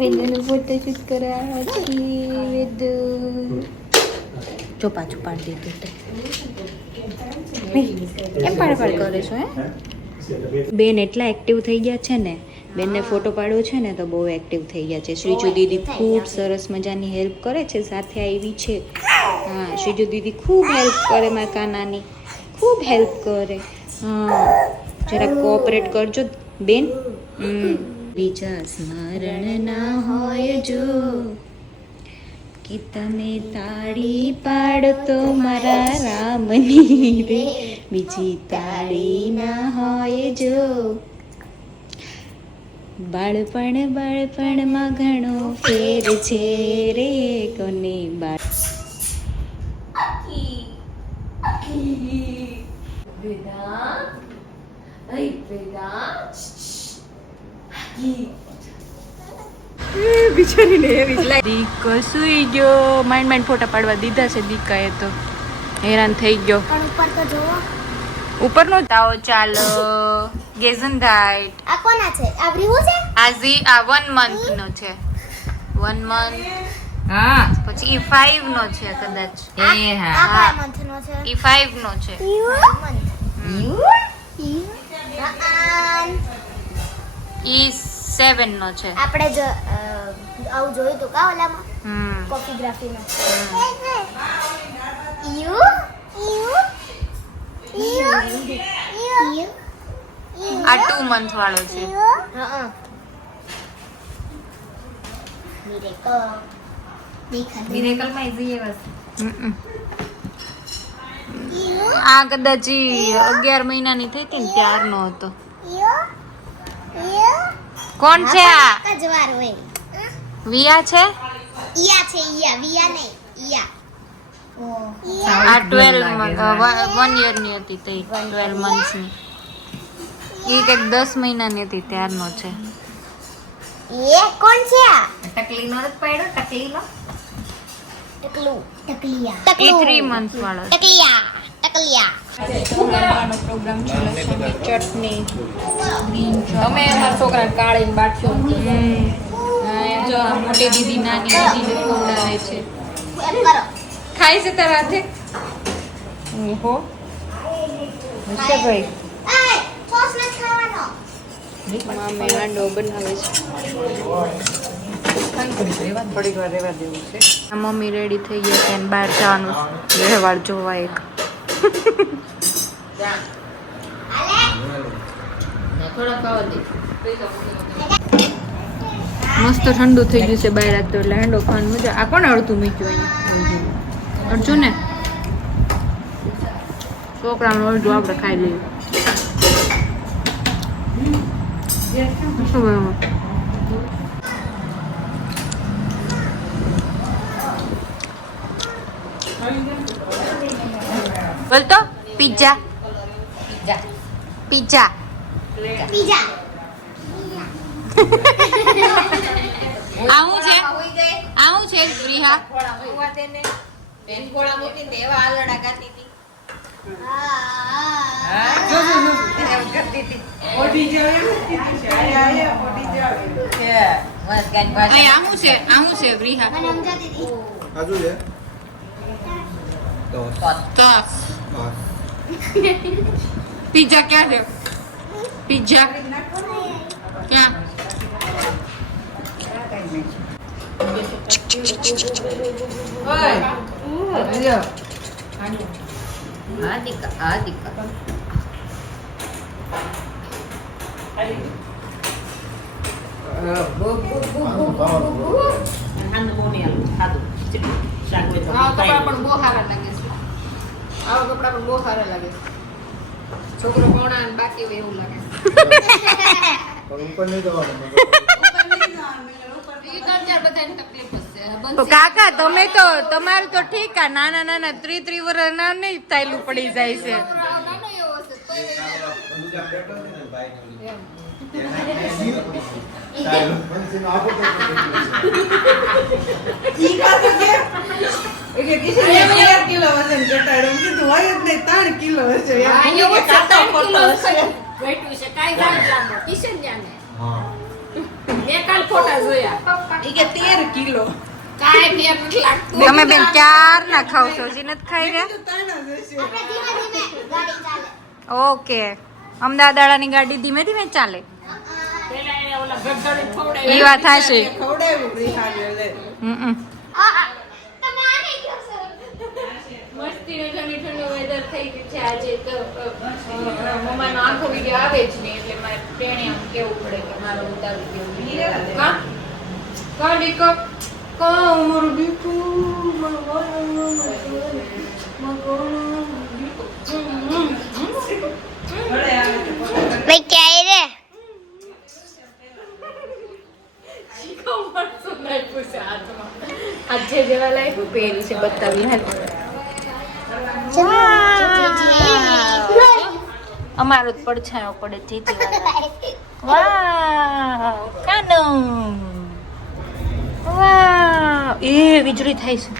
વેદુનું photoshoot કરાવવા છીએ. વેદુ જો પાછું પાડી દીધું તે કેમ પાડ કરે છો હે? બેન એટલા એક્ટિવ થઈ ગયા છે ને, બેનને ફોટો પાડવો છે ને તો બહુ એક્ટિવ થઈ ગયા છે. શ્રીજુ દીદી ખૂબ સરસ મજાની હેલ્પ કરે છે, સાથે આવી છે. હા, શ્રીજુ દીદી ખૂબ હેલ્પ કરે મારા કાનાની, ખૂબ હેલ્પ કરે. હા, જરા કોઓપરેટ કરજો બેન. બીજા સ્મરણ ના હોય જો કે તમે તાળી પાડો તો મારા રામની રે, બીજી તાળી ના હોય જો. બાળપણમાં ઘણો ફેર છે રે કોને બાળ. બિચારીને એવી જ દીકો સુઈ ગયો. માઇન્ડ ફોટા પાડવા દીધા છે દીકાએ તો હેરાન થઈ ગયો. પણ ઉપર તો જોવો, ઉપરનો તાવ ચાલો ગેઝન ગાઈડ. આ કોના છે? આ રીહુ છે? આજી આ 1 મંથ નો છે. 1 મંથ. હા, પછી ઈ 5 નો છે કદાચ. એ હા. આ કયા મંથ નો છે? ઈ 5 નો છે. ઈ 7 નો છે. આપણે જ આવું જોયું તો કા ઓલામાં કોપીગ્રાફી નો. આ 2 મંથ વાળો છે. મિરેકલ માં ઈઝી એ આ કદાચ 11 મહિનાની થઈ હતી ને ત્યારનો હતો. કોણ છે આ? કજવાર હોય. વિયા છે? ઈયા છે, ઈયા, વિયા નહીં, ઈયા. આ 12 મંથ 1 યર ની હતી તે 12 મંથ્સ ની. એ કંઈક 10 મહિનાની હતી ત્યારનો છે. એ કોણ છે આ? ટકલી નો જ પડ્યો, ટકલી નો. ટકલું, ટકલિયા. એ 3 મંથ વાળો છે. ટકલિયા, ટકલિયા. પ્રોગ્રામ છે. લસણની ચટણી, અમે અમારા છોકરાને કાળી બાટજો. જો આ મોટી દીદી નાની દીદીને ખવડાવે છે. એમ કરો. ખાય છે તારા હાથે? ઓહો હશે ભાઈ. એય, સોસ નથી ખાવાનો. મામી હાંડો બનાવે છે. થોડીક વાર રહેવા દેવું છે. આ મમ્મી રેડી થઈ ગયા છે અને બહાર જવાનું વ્યવહાર જોવા એક. થોડા ખાવા દે. મસ્ત ઠંડુ થઈ ગયું છે બહાર તો એટલે હાંડો ખાવાની મજા. આ કોણ અડધું મૂક્યું અહીંયા? અડધું ને છોકરાનું અડધું આપણે ખાઈ લઈએ. શું બનાવું? બોલ તો પિઝા. Pizza pizza. આવું છે આવું છે પ્રિયા. બેન ગોળા મૂકીને એવા આલડા ગાતી હતી. આવું છે પ્રિયા. મને સમજાતી હતી. આજુ છે તો પિઝા ક્યાં છે? પિઝા ક્યાં? છોકરો કોણા બાકી હોય એવું લાગે. ઉપર નહીં જવાનું તો કાકા તમે તો તમારું તો ઠીક આ નાના નાના 3 વર્ષ ના નહીં તાયલું પડી જાય છે. મેં કાલ ફોટા જોયા ઈ કે 13 કિલો કાંઈ ફેર નથી લાગતું તમે બેન ક્યાર ના ખાવ છો હજી નથી ખાઈ ગયા આપણે ધીમે ધીમે ગાડી ચાલે. ઓકે અમદાવાદ દાડાની ગાડી ધીમે ધીમે ચાલે પેલા એને ઓલા ગગડી ખવડાવ્યું ઈ વાત થાશે ખવડાવ્યું રીહાને લે હમ તમે આ નહીં કહો છો. મસ્તી ઠંડી ઠંડી વેધર થઈ ગયું છે આજે તો મમ્માનો આખો વિડિયો આવે જ નહીં એટલે મારે પ્રેણે આમ કેવું પડે કે મારો ઉતારી ગયો કા કા દીકો કા મારું દીકુ ભાઈ ક્યારે રે આજે જેવા લાગ્યું પહેર્યું છે બતાવી હાલ અમારો જ પડછાયો પડે જીતી વાવ કાનો વાવ એ વીજળી થાય છે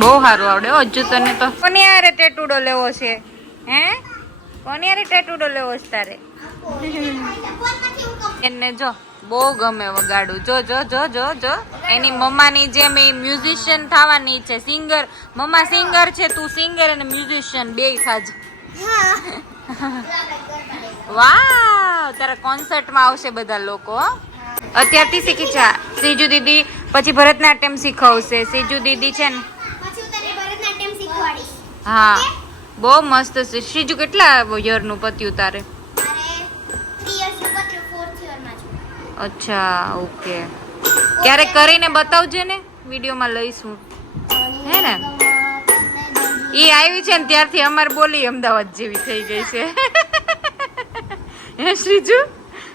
બહુ સારું આવડે હજુ તને તો કોની હારે ટેટુડો લેવો છે હે કોની હારે ટેટુડો લેવો છે તારે એને જો બહુ ગમે વગાડું જો જો જો જો જો એની મમ્માની જેમ એ મ્યુઝિશિયન થવાની છે સિંગર મમ્મા સિંગર છે તું સિંગર અને મ્યુઝિશિયન બેય થાજ વાવ તારા કોન્સર્ટમાં આવશે બધા લોકો હો. અત્યારથી શીખી જા સીજુ દીદી પછી ભરતનાટ્યમ શીખવશે સીજુ દીદી છે ને પછી હું તને ભરતનાટ્યમ શીખવાડીશ. હા બહુ મસ્ત છે શ્રીજુ કેટલા યર નું પત્યું તારે મારે 3 years નું પત્યું, 4th year માં છું. અચ્છા ઓકે ક્યારેક કરીને બતાવજે ને વિડીયોમાં લઈશું હે ને ઈ આવી છે ને ત્યારથી અમારી બોલી અમદાવાદ જેવી થઈ ગઈ છે હે શ્રીજુ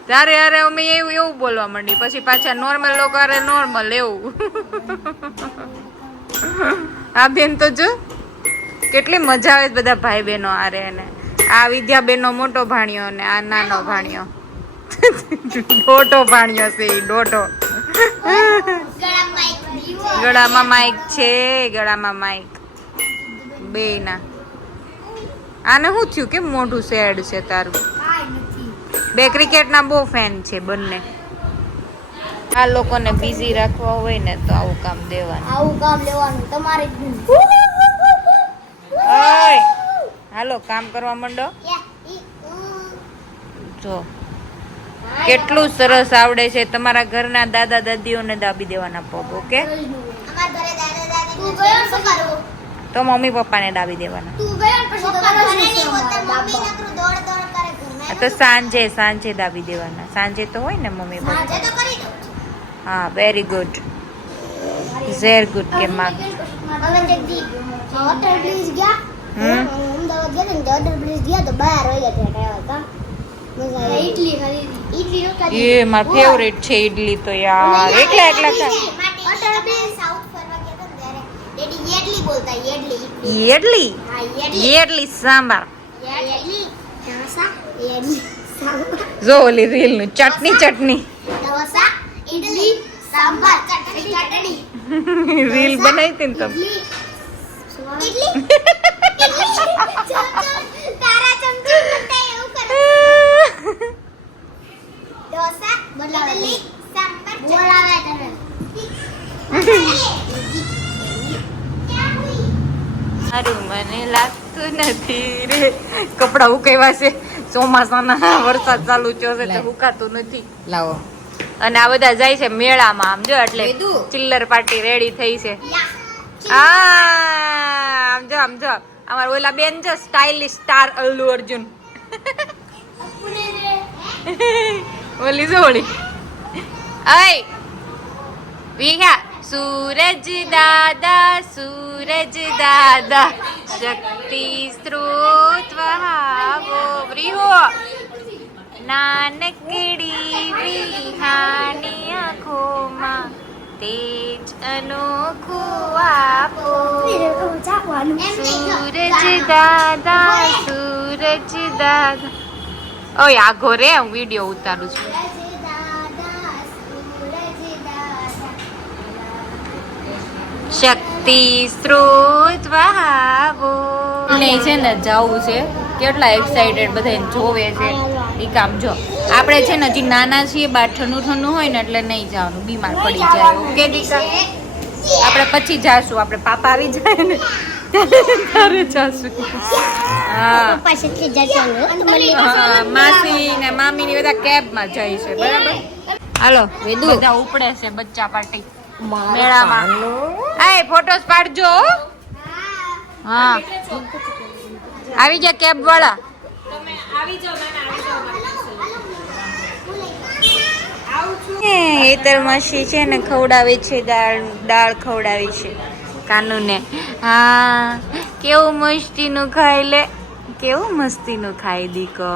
તારે અરે અમે એવું બોલવા માંડી પછી પાછા નોર્મલ લોકો અરે નોર્મલ એવું આ બેન તો જો કેટલી મજા આવે છે બધા ભાઈ બહેનો આરે ને આ વિદ્યાબેનનો મોટો ભાણિયો ને આ નાનો ભાણિયો દોઢો ભાણિયો છે ઈ દોઢો ગળામાં એક દીવો. ગળામાં માઈક છે ગળામાં માઈક બે ના આને શું થયું કેમ મોઢું સેડ છે તારું કાંઈ નથી. બે ક્રિકેટના બહુ ફેન છે બંને આ લોકોને બિઝી રાખવા હોય ને તો આવું કામ દેવાનું આવું કામ લેવાનું તમારે જ નહીં. ઓય હાલો કામ કરવા માંડો જો કેટલું સરસ આવડે છે તમારા ઘરના દાદા દાદીઓને દાબી દેવાના પગ ઓકે અમાર ઘરે દાદા દાદી તું ગયો શું કરું તો મમ્મી પપ્પાને દાબી દેવાના તું ગયો ને પછી તો ઘરે નહીં હોતે મમ્મી નકરું દોડ દોડ કરે ઘરમાં આ તો સાંજે દાબી દેવાના સાંજે તો હોય ને મમ્મી પપ્પા આજે તો કરી દઉં હા વેરી ગુડ ઝેર ગુડ કે માં હવે જગદી હોટલ પ્લીઝ ગયા અમદાવાદ ગયા ને હોટલ પ્લીઝ ગયા તો 12 વાગ્યા ત્યાં આવ્યા મજા આવી ઈડલી ખરીદી ઈડલી નો એ માર ફેવરેટ છે ઈડલી તો યાર એકલા ખા હોટલ પ્લીઝ સાઉથ ફરવા ગયા તો ત્યારે ડેડી યેડલી બોલતા યેડલી ઈડલી હા યેડલી ઈડલી સાંભાર યેડલી ઢોસા યેડલી સાંભાર જો ઓલી રીલ નું ચટણી ઢોસા ઈડલી સાંભાર ચટણી રીલ બનાવી હતી ને તમે ઈડલી તારા ચમચી મતે એવું કરે ઢોસા ઈડલી સાંભાર બોલાવે તને સારું મને લાગતું નથી રે કપડા ઉકેવા છે ચોમાસાના વરસાદ ચાલુ થયો છે તો હુકાતું નથી લાવો અને આ બધા જાય છે મેળામાં આમ જો એટલે કીધું. ચિલ્લર પાર્ટી રેડી થઈ છે યા આમ જો અમાર ઓલા બેન જો સ્ટાઇલિશ સ્ટાર અલ્લુ અર્જુન અપને રે ઓલી જોડી અય વિહા सूरज दादा शक्ति स्रोत वहावो व्रीहो नानकड़ी विहानी आँखों तेज अनोखो आपो सूरज दादा ઓય આ ઘોરે હું વિડિયો ઉતારું છું શક્તિ સ્ત્રોત વહાવો ને છે ને જવું છે કેટલા એક્સાઇટેડ બધા જોવે છે એ કામ જો આપણે છે ને હજી નાના છીએ બહાર ઠંડુ ઠંડુ હોય ને એટલે નહીં જવાનું બીમાર પડી જાય ઓકે દીકા આપણે પછી જાશું આપણે પાપા આવી જાય ને ત્યારે જાશું હા પાસેથી જવાનું હા, માસી ને મામી ની બધા કેબમાં જાય છે બરાબર હાલો બધા ઉપડે છે બચ્ચા પાર્ટી મેળામાં આય ફોટોસ પાડજો હા આવી ગયા કેબ વાળા તમે આવી જાઓ નાના આવી જાઓ હેતર માસી છે ને ખવડાવે છે દાળ ખવડાવી છે કાનુને હા કેવું મસ્તીનું ખાઈ લે કેવું મસ્તીનું ખાઈ દીકો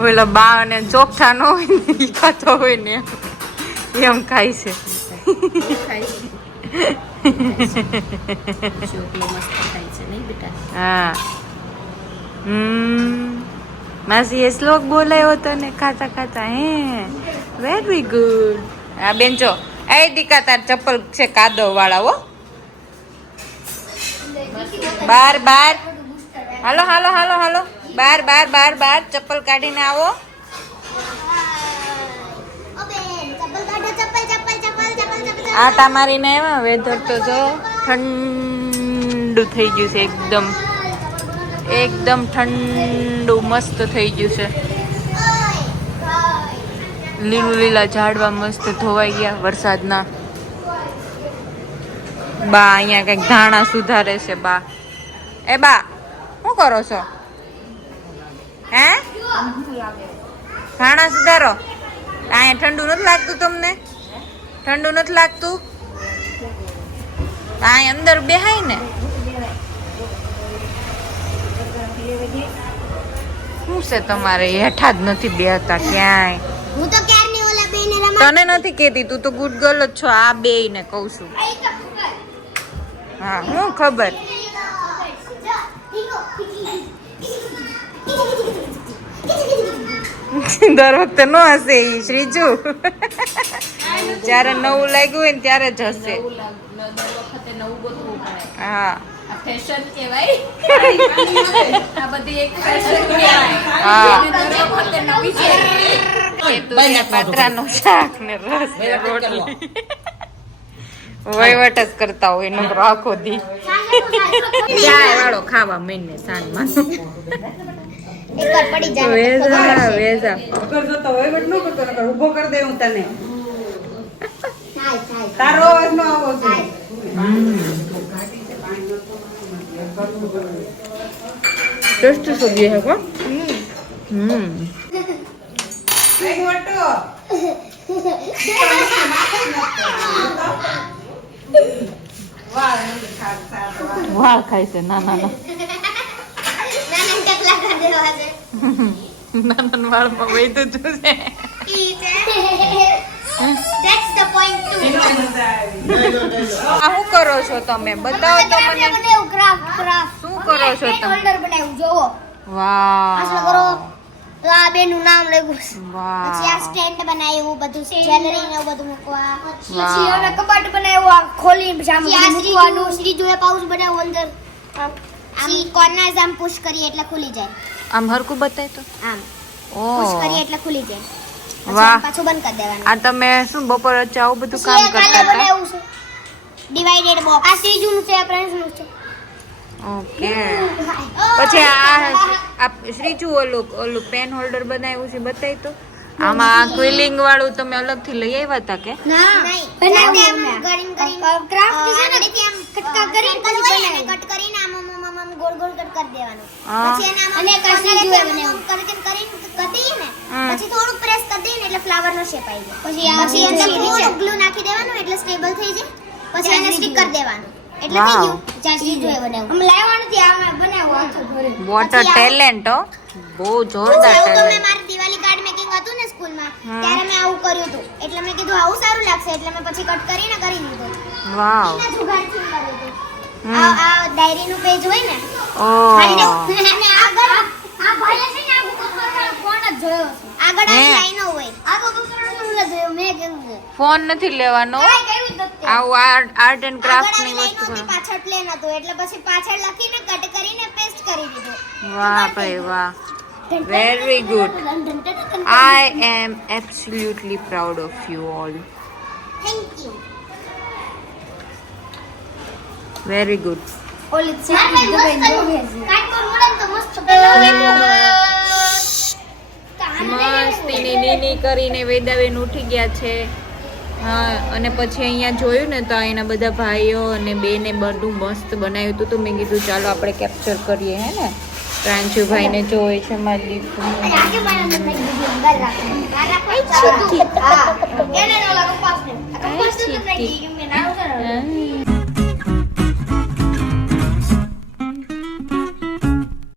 ઓલા બા ને ચોખ્ઠા ન હોય ને ઈ ખાતો હોય ને એમ ખાય છે હા માસી એ શ્લોક બોલાયો હતો ને ખાતા ખાતા હે વેરી ગુડ આ બેન્ચો એ દીકા તાર ચપ્પલ છે કાદવ વાળા હો બાર બાર હાલો હાલો હાલો હાલો બાર બાર બાર બાર ચપ્પલ કાઢીને આવો આ તમારીને એવા વેધર તો જો ઠંડુ થઈ ગયું છે એકદમ એકદમ ઠંડુ મસ્ત થઈ ગયું છે લીલું લીલા ઝાડવા મસ્ત ધોવાઈ ગયા વરસાદના બા અહીંયા કઈક ધાણા સુધારે છે બા એ બા શું કરો છો હે ધાણા સુધારો અહીંયા ઠંડુ નથી લાગતું તમને ઠંડુ નથી લાગતું અહીં અંદર બેહાય ને શું છે તમારે હેઠા જ નથી બેહતા ક્યાંય હું તો ક્યારની ઓલા બેને રમા તને નથી કેતી તું તો ગુડ ગર્લ જ છો આ બે ને કહું છું હા હું ખબર દર વખતે નો હશે ઈ શ્રીજુ જ્યારે નવું લાગ્યું હોય ને ત્યારે જ હશે દર વખતે નવું ગોતવું પડે હા આ ફેશન કહેવાય આ બધી એક ફેશન કહેવાય હા. અને દર વખતે નવી છે પાત્રાનું શાક ને રસ ને રોટલી વહીવટ જ કરતા હોય નકરો આખો દી ચાય વાળો ખાવા મહિને સાંજમાં એકવાર પડી જાય વેજા વેજા કરતો તો વહીવટ ન કરતો નકર ઊભો કરી દે હું તને થાય થાય તારો અવાજ નો આવો છે ટેસ્ટ સબ્જી હે કો એક વટો વાળ ખાય છે ના ના ના નાના ટકલા કરી દેવા છે નાના વાળમાં વૈધું છે That's the point too. આ શું કરો છો તમે બતાવો તો મને બનાવ્યું ક્રાફ્ટ શું કરો છો તમે હોલ્ડર બનાવ્યું જોવો આસા કરો વાહ તો આ બેનું નામ લખ્યું છે. વાહ પછી આ સ્ટેન્ડ બનાવ્યું બધું જ્વેલરી ને એવું બધું મૂકવા વાહ. પછી હવે કબાટ બનાવ્યું આ ખોલીને સામે મૂકવાનું શ્રીજુએ પાઉચ બનાવ્યું અંદર આમ કોર્નર આમ પુશ કરીએ એટલે ખુલી જાય આમ હરકું બતાય તો આમ ઓ પુશ કરીએ એટલે ખુલી જાય પછી વાહ. આમ પાછું બંધ કરી દેવાનું આ તમે શું બપોર વચ્ચે આવું બધું પછી કામ આ કરતા હતા બનાવ્યું છે ડિવાઇડેડ બોક્સ આ શ્રીજુનું છે આ પ્રિન્સનું છે ઓકે પછી આ શ્રીજુ ઓલું પેન હોલ્ડર બનાવ્યું છે બતાય તો આમાં આ ક્વિલિંગ વાળું તમે અલગથી લઈ આવ્યા હતા કે ના બનાવ્યું ગરીન ગરીન ક્રાફ્ટ છે ને આમ કટકા કરીને પછી બનાવ્યું કટ કરીને આમ ગોળ ગોળ કટ કરી દેવાનું હા. પછી એના આમ અને કાસી જોઈએ બનાવ્યું કરીને કટીએ ને હમ. પછી થોડું પ્રેસ કરી દઈએ ને એટલે ફ્લાવર નો શેપ આવી જાય પછી અંદર થોડું ગ્લુ નાખી દેવાનું એટલે સ્ટેબલ થઈ જાય પછી એને સ્ટિક કરી દેવાનું એટલે થઈ વાવ. ગયું ચાસી જોઈએ બનાવ્યું આમ લાવવાનું નથી આમ બનાવ્યું હાથ ભરે વોટર ટેલેન્ટ હો બહુ જોરદાર પછી આવું તો મેં ટેલેન્ટ મારું દિવાળી કાર્ડ મેકિંગ હતું ને સ્કૂલમાં હા. ત્યારે મેં આવું કર્યું હતું એટલે મેં કીધું આવું સારું લાગશે એટલે મેં પછી કટ કરીને કરી દીધું વાવ એના જુગાડથી કર્યું હતું હમ. આ ડાયરીનું પેજ હોય ને ઓ અને આગળ આ ભાઈએ છે ને આ કોણ જ જોયો છે આગળ આ હે? લાઈનો હોય આ તો જોયો મેં મેં કીધું છે. ફોન નથી લેવાનો કાંઈ કર્યું જ નથી. આવું આર્ટ એન્ડ ક્રાફ્ટ ની આગળ આવી વસ્તુ નહોતી, પાછળ પ્લેન હતું એટલે પછી પાછળ લખીને કટ કરીને પેસ્ટ કરી દીધો. વાહ ભાઈ વાહ Very good. I am absolutely proud of you all. Thank you. Very good. ઓલી કાંઈક તો મળે ને તો મસ્ત બનાવે. મસ્તીની નીની કરીને વેદાબેન ઉઠી ગયા છે. હા અને પછી અહીંયા જોયું ને તો એના બધા ભાઈઓ અને બેને બધું મસ્ત બનાવ્યું હતું તો મેં કીધું ચાલો આપણે કેપ્ચર કરીએ હે ને. પ્રાંશુભાઈને જોઈ છે મારી દીકરી. આગે મારા અંદર નાખી દીધી, અંદર રાખો. હા. એને નો લાગો પાસ ને. આ કપાસ તો નાખી દીધી, મેં નાનો છે ને.